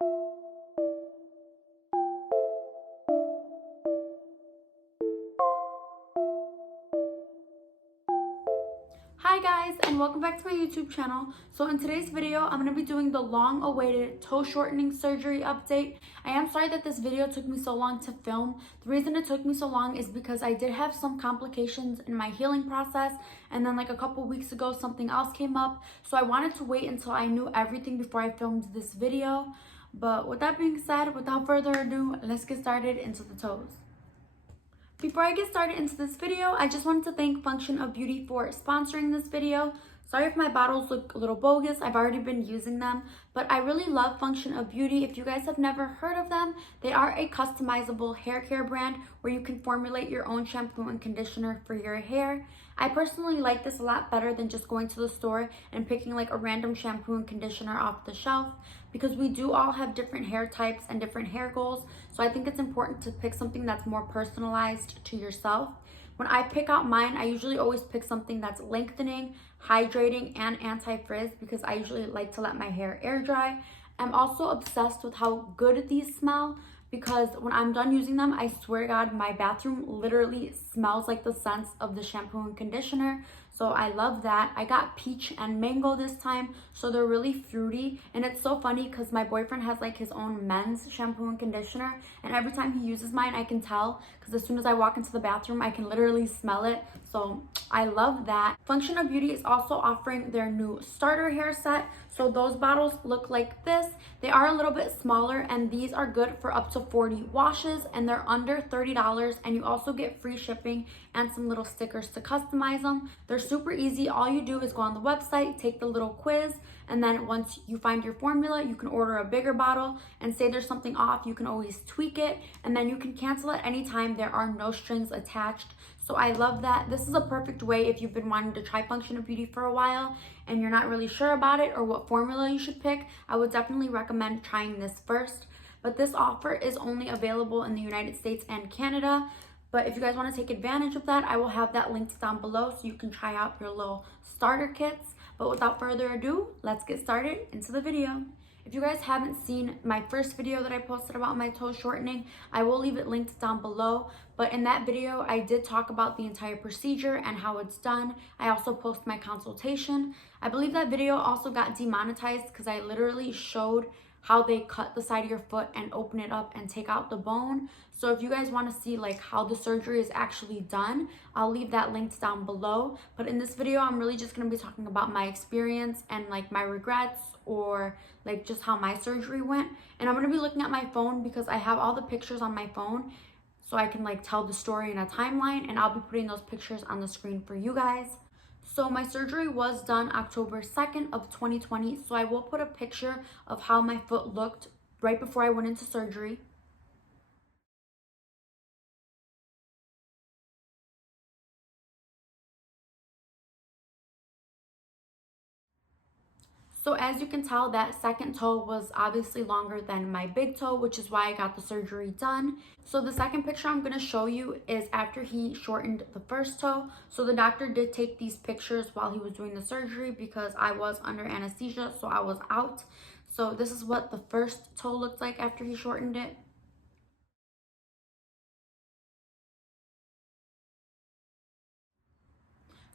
Hi guys, and welcome back to my YouTube channel. So in today's video, I'm going to be doing the long-awaited toe shortening surgery update. I am sorry that this video took me so long to film. The reason it took me so long is because I did have some complications in my healing process, and then like a couple weeks ago something else came up. So I wanted to wait until I knew everything before I filmed this video. But with that being said, without further ado, let's get started into the toes. Before I get started into this video, I just wanted to thank Function of Beauty for sponsoring this video. Sorry if my bottles look a little bogus, I've already been using them, but I really love Function of Beauty. If you guys have never heard of them, they are a customizable hair care brand where you can formulate your own shampoo and conditioner for your hair. I personally like this a lot better than just going to the store and picking like a random shampoo and conditioner off the shelf, because we do all have different hair types and different hair goals. So I think it's important to pick something that's more personalized to yourself. When I pick out mine, I usually always pick something that's lengthening, hydrating, and anti-frizz, because I usually like to let my hair air dry. I'm also obsessed with how good these smell, because when I'm done using them, I swear to God, my bathroom literally smells like the scents of the shampoo and conditioner. So I love that. I got peach and mango this time, so they're really fruity. And it's so funny because my boyfriend has like his own men's shampoo and conditioner, and every time he uses mine, I can tell, because as soon as I walk into the bathroom, I can literally smell it. So I love that. Function of Beauty is also offering their new starter hair set. So those bottles look like this. They are a little bit smaller, and these are good for up to 40 washes, and they're under $30, and you also get free shipping and some little stickers to customize them. They're super easy. All you do is go on the website, take the little quiz, and then once you find your formula, you can order a bigger bottle, and say there's something off, you can always tweak it, and then you can cancel at any time. There are no strings attached. So I love that. This is a perfect way if you've been wanting to try Function of Beauty for a while and you're not really sure about it or what formula you should pick. I would definitely recommend trying this first. But this offer is only available in the United States and Canada. But if you guys want to take advantage of that, I will have that linked down below so you can try out your little starter kits. But without further ado, let's get started into the video. If you guys haven't seen my first video that I posted about my toe shortening, I will leave it linked down below. But in that video, I did talk about the entire procedure and how it's done. I also post my consultation. I believe that video also got demonetized because I literally showed how they cut the side of your foot and open it up and take out the bone. So if you guys want to see like how the surgery is actually done, I'll leave that linked down below. But in this video, I'm really just going to be talking about my experience and like my regrets, or like just how my surgery went. And I'm going to be looking at my phone because I have all the pictures on my phone, so I can like tell the story in a timeline, and I'll be putting those pictures on the screen for you guys. So my surgery was done October 2nd of 2020. So I will put a picture of how my foot looked right before I went into surgery. So as you can tell, that second toe was obviously longer than my big toe, which is why I got the surgery done. So the second picture I'm going to show you is after he shortened the first toe. So the doctor did take these pictures while he was doing the surgery because I was under anesthesia, so I was out. So this is what the first toe looked like after he shortened it.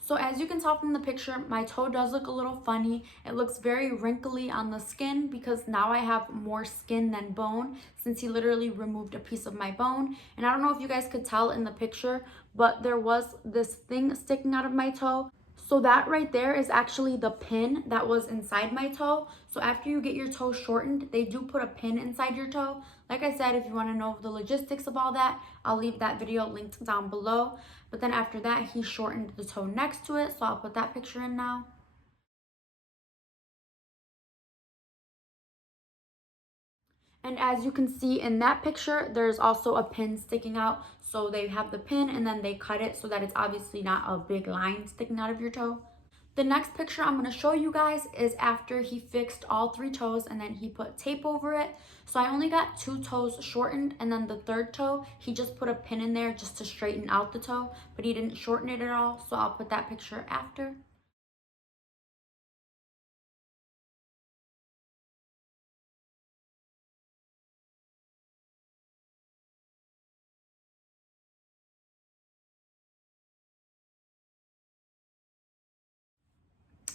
So as you can tell from the picture, my toe does look a little funny. It looks very wrinkly on the skin because now I have more skin than bone, since he literally removed a piece of my bone. And I don't know if you guys could tell in the picture, but there was this thing sticking out of my toe. So that right there is actually the pin that was inside my toe. So after you get your toe shortened, they do put a pin inside your toe. Like I said, if you want to know the logistics of all that, I'll leave that video linked down below. But then after that, he shortened the toe next to it. So I'll put that picture in now. And as you can see in that picture, there's also a pin sticking out. So they have the pin and then they cut it so that it's obviously not a big line sticking out of your toe. The next picture I'm going to show you guys is after he fixed all 3 toes and then he put tape over it. So I only got 2 toes shortened, and then the third toe, he just put a pin in there just to straighten out the toe, but he didn't shorten it at all. So I'll put that picture after.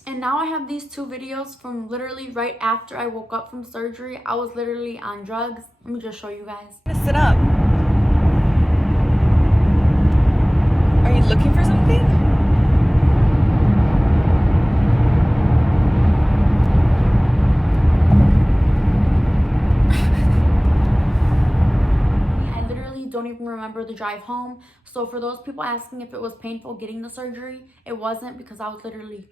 And now I have these 2 videos from literally right after I woke up from surgery. I was literally on drugs. Let me just show you guys. Sit up. Are you looking for something? I literally don't even remember the drive home. So for those people asking if it was painful getting the surgery, it wasn't, because I was literally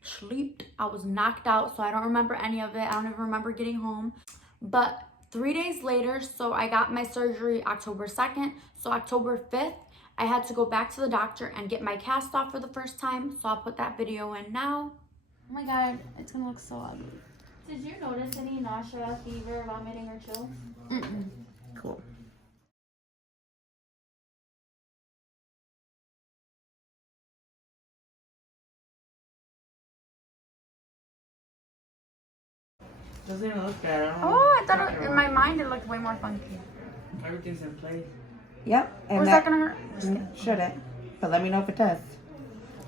sleeped. I was knocked out, so I don't remember any of it. I don't even remember getting home. But 3 days later, so I got my surgery October 2nd. So October 5th, I had to go back to the doctor and get my cast off for the first time. So I'll put that video in now. Oh my god, it's gonna look so ugly. Did you notice any nausea, fever, vomiting, or chills? Cool. Doesn't even look bad. Oh, I thought in my mind it looked way more funky. Everything's in place. Yep. And Was that gonna hurt? shouldn't. But let me know if it does.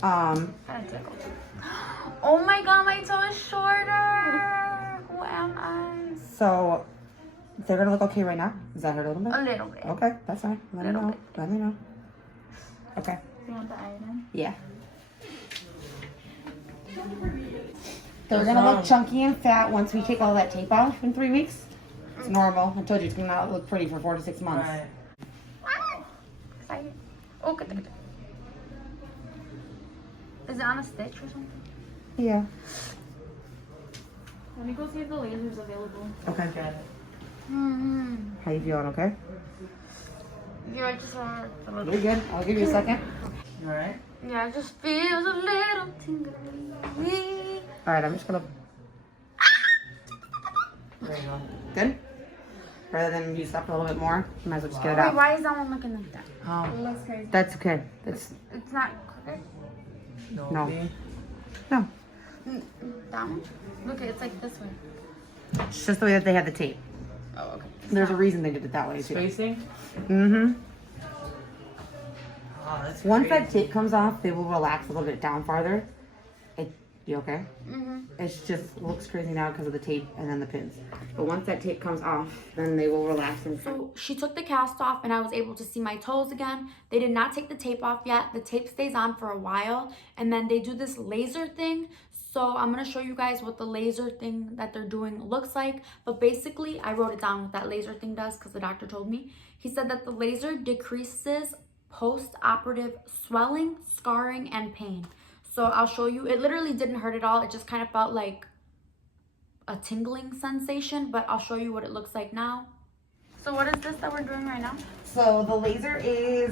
Kinda tickled. Oh my god, my toe is shorter. Who am I? So they're gonna look okay right now. Does that hurt a little bit? A little bit. Okay, that's fine. Let me Little know. bit. Let me know. Okay. You want the iron? Yeah. They're gonna look chunky and fat once we take all that tape off in 3 weeks. It's normal. I told you it's gonna not look pretty for 4 to 6 months. Right. Excited. Oh, good. Is it on a stitch or something? Yeah. Let me go see if the laser's available. Okay. Got it. How you feeling? Okay. Yeah, it just hurts a little. You're good. I'll give you a second. You alright? Yeah, it just feels a little tingly. All right. I'm just gonna. There you go. Good. Rather than you stop a little bit more, you might as well just get it Wait, out. why is that one looking like that? It looks crazy. That's okay. That's It's not crooked. No. Me. no. That one? Look, it's like this way. It's just the way that they had the tape. Oh, okay. There's a reason they did it that way too. Spacing? Mm-hmm. Oh, that's Once crazy. that tape comes off, they will relax a little bit down farther. You okay? It just looks crazy now because of the tape and then the pins. But once that tape comes off, then they will relax. And So she took the cast off and I was able to see my toes again. They did not take the tape off yet. The tape stays on for a while and then they do this laser thing. So I'm going to show you guys what the laser thing that they're doing looks like. But basically, I wrote it down what that laser thing does because the doctor told me. He said that the laser decreases post-operative swelling, scarring, and pain. So I'll show you. It literally didn't hurt at all. It just kind of felt like a tingling sensation, but I'll show you what it looks like now. So what is this that we're doing right now? so the laser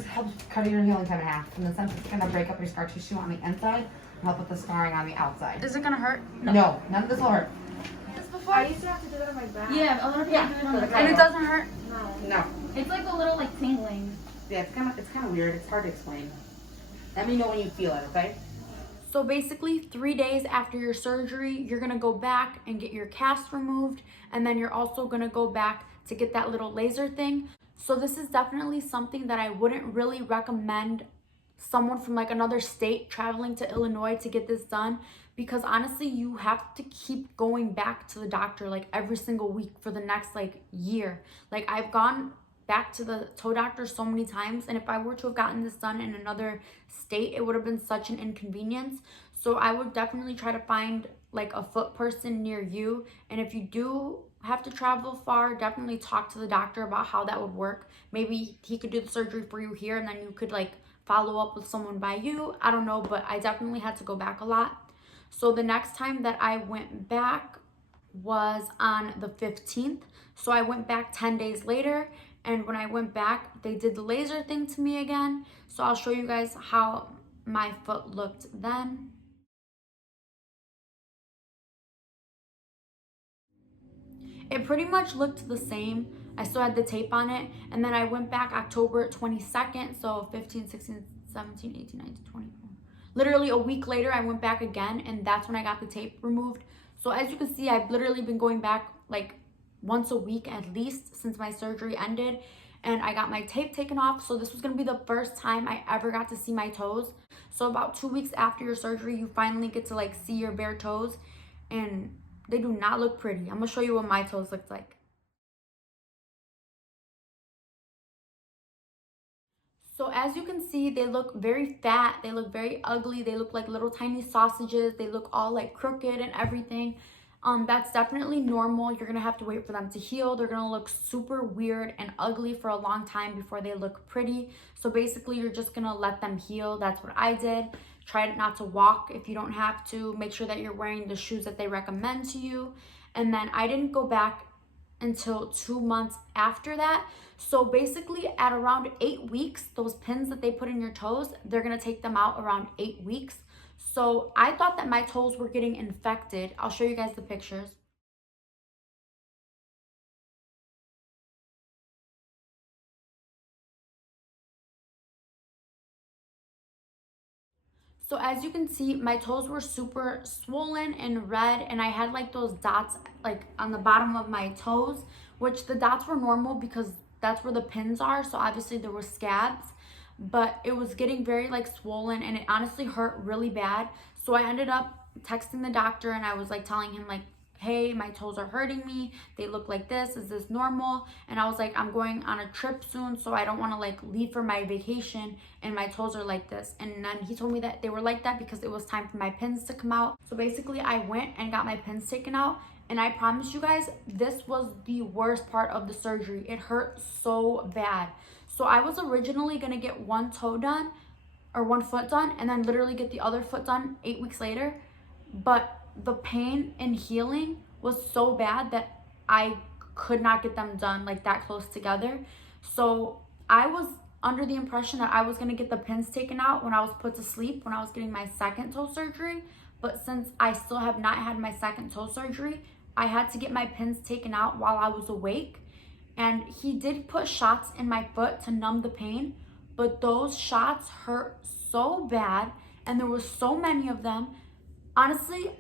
helps cut your healing time in half. In the sense it's going to break up your scar tissue on the inside and help with the scarring on the outside. Is it gonna hurt? No, none of this will hurt. This before? I used to have to do that on my back. Yeah, a little bit. Yeah. And it doesn't hurt? No. No. It's like a little like tingling. Yeah, it's kind of weird. It's hard to explain. Let me know when you feel it, okay? So basically 3 days after your surgery, you're gonna go back and get your cast removed, and then you're also gonna go back to get that little laser thing. So this is definitely something that I wouldn't really recommend someone from like another state traveling to Illinois to get this done, because honestly you have to keep going back to the doctor like every single week for the next like year. Like I've gone back to the toe doctor so many times, and if I were to have gotten this done in another state, it would have been such an inconvenience. So I would definitely try to find like a foot person near you, and if you do have to travel far, definitely talk to the doctor about how that would work. Maybe he could do the surgery for you here and then you could like follow up with someone by you. I don't know, but I definitely had to go back a lot. So the next time that I went back was on the 15th. So I went back 10 days later, and when I went back, they did the laser thing to me again. So I'll show you guys how my foot looked then. It pretty much looked the same. I still had the tape on it, and then I went back October 22nd, so 15, 16, 17, 18, 19, 20. Literally a week later, I went back again, and that's when I got the tape removed. So as you can see, I've literally been going back like once a week at least since my surgery ended. and I got my tape taken off. So this was gonna be the first time I ever got to see my toes. So about 2 weeks after your surgery, you finally get to like see your bare toes, and they do not look pretty. I'm gonna show you what my toes looked like. So as you can see, they look very fat, they look very ugly, they look like little tiny sausages, they look all like crooked and everything. That's definitely normal. You're gonna have to wait for them to heal. They're gonna look super weird and ugly for a long time before they look pretty. So basically you're just gonna let them heal. That's what I did. Try not to walk if you don't have to. Make sure that you're wearing the shoes that they recommend to you. And then I didn't go back until 2 months after that. So basically at around 8 weeks, those pins that they put in your toes, they're gonna take them out around 8 weeks. So I thought that my toes were getting infected. I'll show you guys the pictures. So as you can see, my toes were super swollen and red, and I had like those dots like on the bottom of my toes, which the dots were normal because that's where the pins are. So obviously there were scabs, but it was getting very like swollen, and it honestly hurt really bad. So I ended up texting the doctor, and I was like telling him like, hey, my toes are hurting me. They look like this. Is this normal? And I was like, I'm going on a trip soon, so I don't want to like leave for my vacation and my toes are like this. And then he told me that they were like that because it was time for my pins to come out. So basically I went and got my pins taken out, and I promise you guys, this was the worst part of the surgery. It hurt so bad. So I was originally gonna get one toe done or one foot done and then literally get the other foot done 8 weeks later. But the pain and healing was so bad that I could not get them done like that close together. So I was under the impression that I was going to get the pins taken out when I was put to sleep, when I was getting my second toe surgery. But since I still have not had my second toe surgery, I had to get my pins taken out while I was awake. And he did put shots in my foot to numb the pain, but those shots hurt so bad, and there was so many of them. Honestly,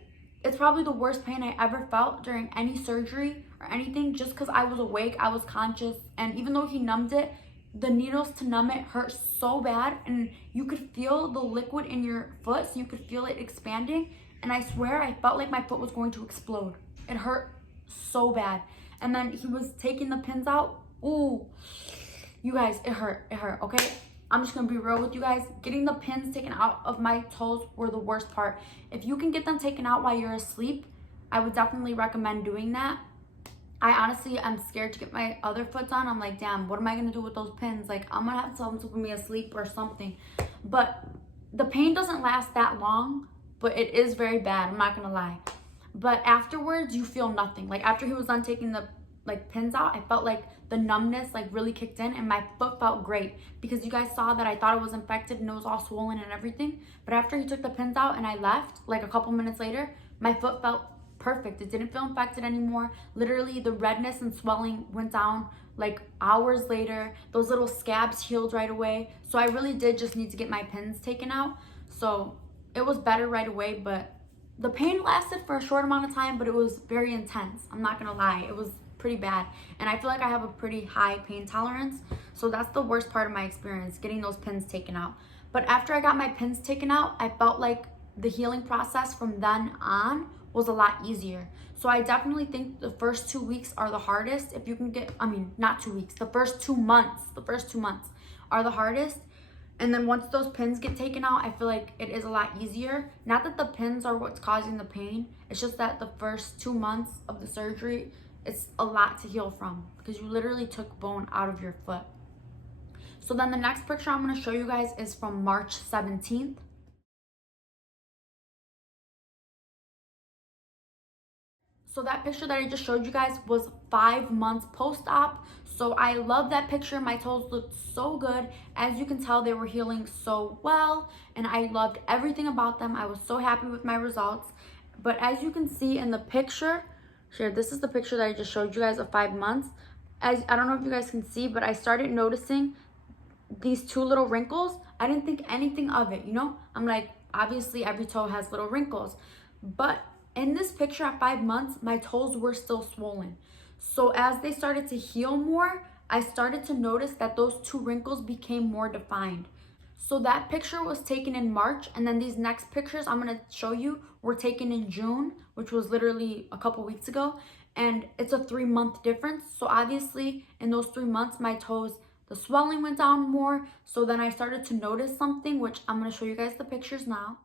it's probably the worst pain I ever felt during any surgery or anything, just because I was awake, I was conscious, and even though he numbed it, the needles to numb it hurt so bad, and you could feel the liquid in your foot, so you could feel it expanding, and I swear I felt like my foot was going to explode. It hurt so bad. And then he was taking the pins out. Ooh, you guys, it hurt, okay? I'm just gonna be real with you guys. Getting the pins taken out of my toes were the worst part. If you can get them taken out while you're asleep, I would definitely recommend doing that. I honestly am scared to get my other foot done. I'm like, damn, what am I gonna do with those pins? Like, I'm gonna have to tell them to put me asleep or something. But the pain doesn't last that long, but it is very bad, I'm not gonna lie. But afterwards, you feel nothing. Like after he was done taking the like pins out, I felt like the numbness like really kicked in, and my foot felt great because you guys saw that I thought it was infected and it was all swollen and everything. But after he took the pins out and I left, like a couple minutes later, my foot felt perfect. It didn't feel infected anymore. Literally the redness and swelling went down like hours later. Those little scabs healed right away. So I really did just need to get my pins taken out. So it was better right away, but the pain lasted for a short amount of time, but it was very intense. I'm not gonna lie, it was pretty bad. And I feel like I have a pretty high pain tolerance. So that's the worst part of my experience, getting those pins taken out. But after I got my pins taken out, I felt like the healing process from then on was a lot easier. So I definitely think the first 2 weeks are the hardest. If you can get, I mean, not 2 weeks, the first 2 months are the hardest. And then once those pins get taken out, I feel like it is a lot easier. Not that the pins are what's causing the pain. It's just that the first 2 months of the surgery, it's a lot to heal from because you literally took bone out of your foot. So then the next picture I'm going to show you guys is from March 17th. So that picture that I just showed you guys was 5 months post-op. So I love that picture. My toes looked so good. As you can tell, they were healing so well, and I loved everything about them. I was so happy with my results. But as you can see in the picture, here, this is the picture that I just showed you guys of 5 months. As I don't know if you guys can see, but I started noticing these 2 little wrinkles. I didn't think anything of it, you know? I'm like, obviously every toe has little wrinkles. But in this picture at 5 months, my toes were still swollen. So as they started to heal more, I started to notice that those 2 wrinkles became more defined. So that picture was taken in March, and then these next pictures I'm gonna show you were taken in June, which was literally a couple weeks ago, and it's a 3-month difference. So obviously in those 3 months, my toes, the swelling went down more. So then I started to notice something, which I'm gonna show you guys the pictures now.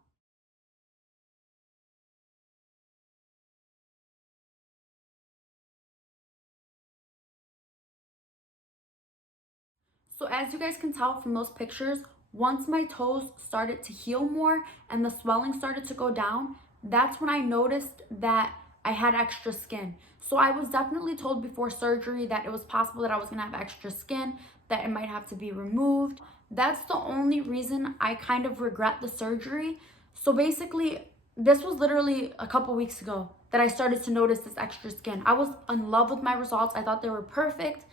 So as you guys can tell from those pictures, once my toes started to heal more and the swelling started to go down, that's when I noticed that I had extra skin. So I was definitely told before surgery that it was possible that I was gonna have extra skin, that it might have to be removed. That's the only reason I kind of regret the surgery. So basically, this was literally a couple weeks ago that I started to notice this extra skin. I was in love with my results. I thought they were perfect.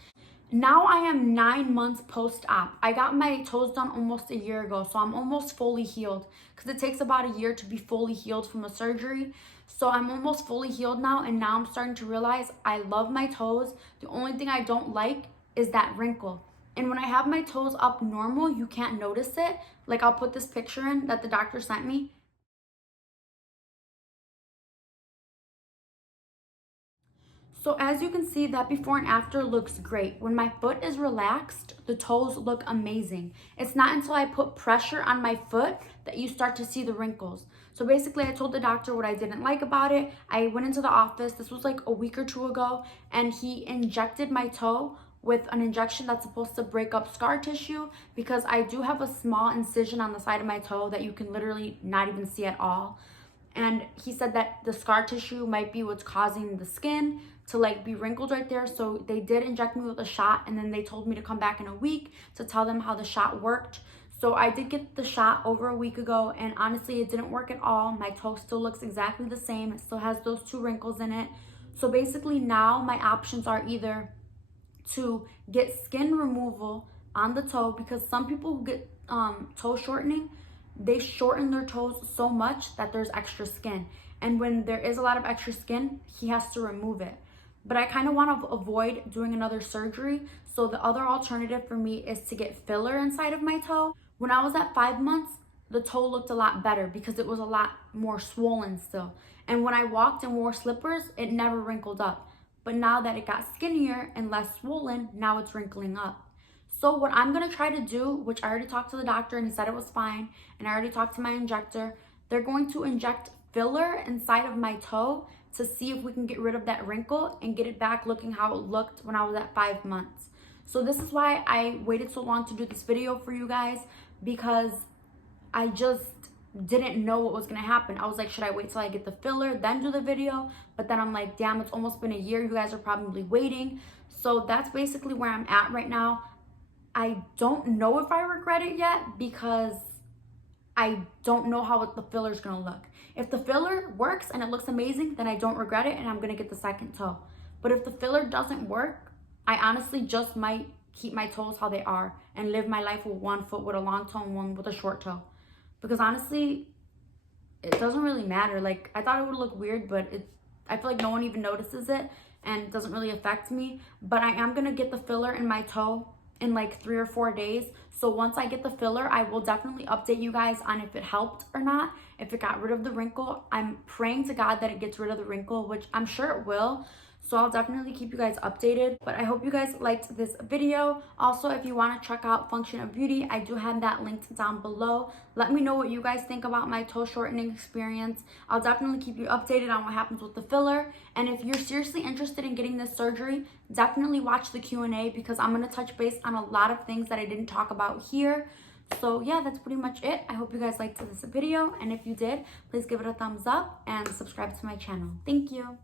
Now I am 9 months post-op. I got my toes done almost a year ago, so I'm almost fully healed because it takes about a year to be fully healed from a surgery. So I'm almost fully healed now, and now I'm starting to realize I love my toes. The only thing I don't like is that wrinkle. And when I have my toes up normal, you can't notice it. Like, I'll put this picture in that the doctor sent me. So as you can see, that before and after looks great. When my foot is relaxed, the toes look amazing. It's not until I put pressure on my foot that you start to see the wrinkles. So basically, I told the doctor what I didn't like about it. I went into the office, this was like a week or 2 ago, and he injected my toe with an injection that's supposed to break up scar tissue, because I do have a small incision on the side of my toe that you can literally not even see at all. And he said that the scar tissue might be what's causing the skin to like be wrinkled right there. So they did inject me with a shot, and then they told me to come back in a week to tell them how the shot worked. So I did get the shot over a week ago, and honestly, it didn't work at all. My toe still looks exactly the same. It still has those 2 wrinkles in it. So basically now my options are either to get skin removal on the toe, because some people who get toe shortening, they shorten their toes so much that there's extra skin. And when there is a lot of extra skin, he has to remove it. But I kind of want to avoid doing another surgery. So the other alternative for me is to get filler inside of my toe. When I was at 5 months, the toe looked a lot better because it was a lot more swollen still. And when I walked and wore slippers, it never wrinkled up. But now that it got skinnier and less swollen, now it's wrinkling up. So what I'm gonna try to do, which I already talked to the doctor and he said it was fine, and I already talked to my injector, they're going to inject filler inside of my toe to see if we can get rid of that wrinkle and get it back looking how it looked when I was at 5 months. So this is why I waited so long to do this video for you guys, because I just didn't know what was gonna happen. I was like, should I wait till I get the filler, then do the video? But then I'm like, damn, it's almost been a year. You guys are probably waiting. So that's basically where I'm at right now. I don't know if I regret it yet, because I don't know how the filler is gonna look. If the filler works and it looks amazing, then I don't regret it and I'm gonna get the second toe. But if the filler doesn't work, I honestly just might keep my toes how they are and live my life with 1 foot with a long toe and 1 with a short toe. Because honestly, it doesn't really matter. Like, I thought it would look weird, but I feel like no one even notices it and it doesn't really affect me. But I am gonna get the filler in my toe in like 3 or 4 days. So once I get the filler, I will definitely update you guys on if it helped or not, if it got rid of the wrinkle. I'm praying to God that it gets rid of the wrinkle, which I'm sure it will. So I'll definitely keep you guys updated. But I hope you guys liked this video. Also, if you want to check out Function of Beauty, I do have that linked down below. Let me know what you guys think about my toe shortening experience. I'll definitely keep you updated on what happens with the filler. And if you're seriously interested in getting this surgery, definitely watch the Q&A, because I'm going to touch base on a lot of things that I didn't talk about here. So yeah, that's pretty much it. I hope you guys liked this video. And if you did, please give it a thumbs up and subscribe to my channel. Thank you.